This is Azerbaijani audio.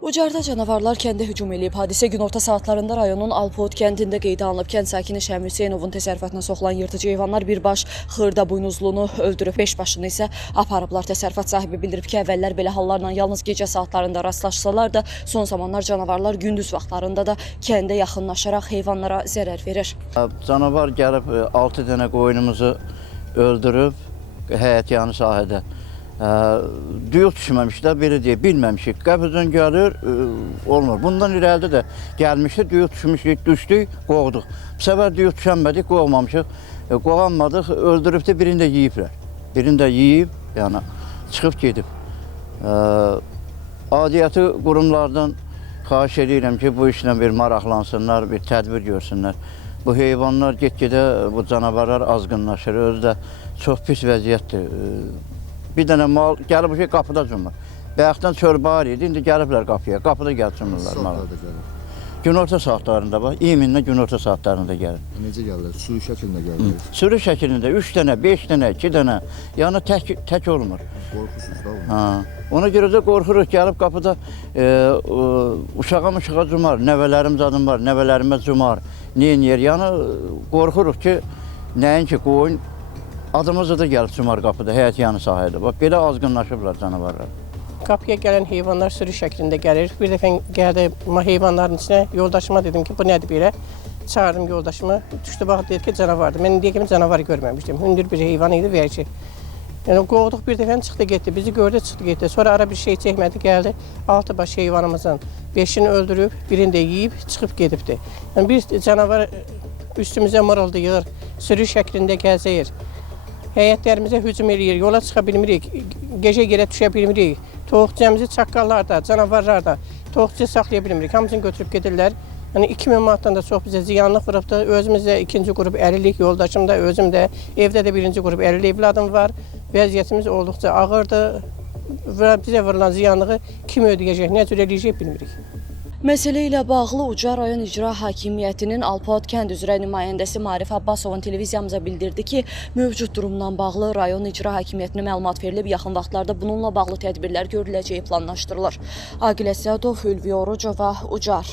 Ucarda canavarlar kəndə hücum edib. Hadisə günorta saatlarında rayonun Alpot kəndində qeydə alınıb. Kənd sakini Şəmi Hüseynovun təsərrüfatına soxulan yırtıcı heyvanlar birbaş xırda buynuzlunu öldürüb, 5 başını isə aparıblar. Təsərrüfat sahibi bildirib ki, əvvəllər belə hallarla yalnız gecə saatlarında rastlaşsalar da, son zamanlar canavarlar gündüz vaxtlarında da kəndə yaxınlaşaraq heyvanlara zərər verir. Canavar gəlib 6 dənə qoyunumuzu öldürüb həyət yanı sahədə. Düyü düşməmişik də, belə deyə bilməmişik. Qəfildən gəlir, olmur. Bundan irəlidə də gəlmişdi, düyü düşmüşük, düşdük, qovduq. Bu səfər düyü düşənmədik, qovmamışıq. Qovanmadıq, öldürüb də birini də yeyiblər. Birini də yeyib, yəni çıxıb gedib. Adiyyəti qurumlardan xahiş edirəm ki, bu işlə bir maraqlansınlar, bir tədbir görsünlər. Bu heyvanlar get-gedə, bu canavarlar azğınlaşır, özü də çox pis vəziyyətdir. Bir dənə mal gəlib ki, qapıda cumur. Bayaqdan çöl-bahar idi, indi gəliblər qapıya. Qapıda gəlib cumurlar malı. Günorta saatlarında bax, iminlə günorta saatlarında gəlir. Necə gəlirlər? Sürü şəklində gəlirlər? Sürü şəklində 3 dənə, 5 dənə, 2 dənə. Yəni tək olmur. Qorxursuz da olmur. Ona görə də qorxuruq, gəlib qapıda uşağa cumar, nəvələrim zadım var, nəvələrimə cumar, neyniyər. Yəni qorxuruq ki, nəinki qoyun, adımızda da gəlib cumar qapıda, həyət yanı sahədə. Bax, belə azğınlaşıblar canavarlar. Qapıya gələn heyvanlar sürü şəklində gəlir. Bir dəfə gəldi heyvanların içinə, yoldaşıma dedim ki, bu nədir belə? Çağırdım yoldaşımı, düşdü baxıb dedi ki, canavardır. Mən indiyə kimi canavar görməmişdim. Hündür bir heyvan idi, verci. Yəni qovduq, bir dəfə çıxdı getdi, bizi gördü, çıxdı getdi. Sonra ara bir şey çəkmədi, gəldi. 6 baş heyvanımızın 5-ini öldürüb, birini də yeyib, çıxıb gedibdi. Yəni bir canavar üstümüzə mırıldayır, sürü şəklində gəzir. Həyətlərimizə hücum eləyir, yola çıxa bilmirik, gecə yerə düşə bilmirik. Toxucumuzu çaqqallar da, canavarlar da, toxucu saxlaya bilmirik, hamısını götürüb gedirlər. Yəni 2000 manatdan da çox bizə ziyanlıq vurubdur. Özümüzdə ikinci qrup ərililik, yoldaşım da, özüm də, evdə də birinci qrup ərililik evladım var. Vəziyyətimiz olduqca ağırdır və bizə vurulan ziyanlığı kim ödəyəcək, nə cür eləyəcək bilmirik. Məsələ ilə bağlı Ucar rayon İcra Hakimiyyətinin Alpot kənd üzrə nümayəndəsi Marif Abbasovun televiziyamıza bildirdi ki, mövcud durumdan bağlı rayon İcra Hakimiyyətinə məlumat verilib, yaxın vaxtlarda bununla bağlı tədbirlər görüləcəyi planlaşdırılır. Aqilə Sədov, Ülvi Orucova, Ucar.